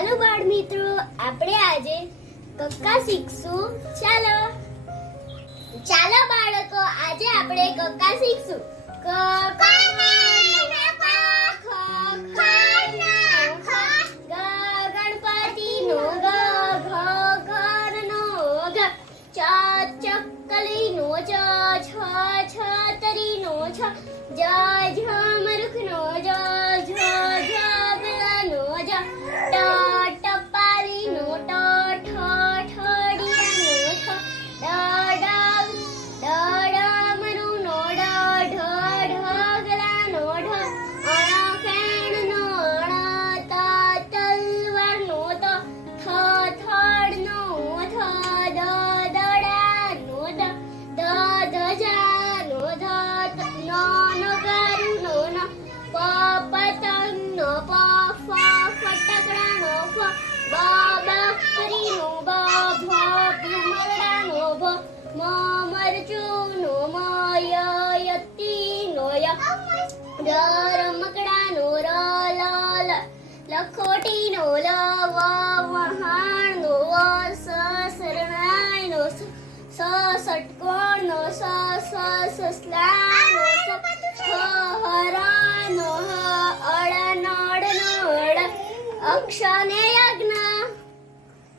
ચાલો બાળ મિત્રો, આપણે આજે કક્કા શીખશું. ચાલો ચાલો બાળકો, આજે આપણે કક્કા શીખશું. ક ગણપતિનો ગ, ઘ ઘરનો ઘ, ચ ચકલીનો ચ, છ છતરીનો છ, જ ઝમરૂખનો જ, ઝ ઝબલાનો જ, ટ ટપાલીનો ટ, ઠ ઠડિયાનો ઠ, ડ ડમરુનો ડ, ઢ ઢગલાનો ઢ, અણ ફેણનો અણ, ત તલવારનો ત, થ થડનો થ, દ દડાનો દ, ધજાનો ધ, ન નગારુનો ન, પ પતંગનો પ, ફ ફટાકડાનો ફ, બ બકરીનો બ, ભ ભમરડાનો ભ, મ મરચુનો મ, ય યતીનો ય, ર રમકડાનો ર, લ લખોટીનો લ, વ વહાણનો વ, સ શરણાઈનો સ, ષટકોણનો સ, સસલાનો સ, હરણનો હ, અળ નળનો અળ, અક્ષને યજ્ઞ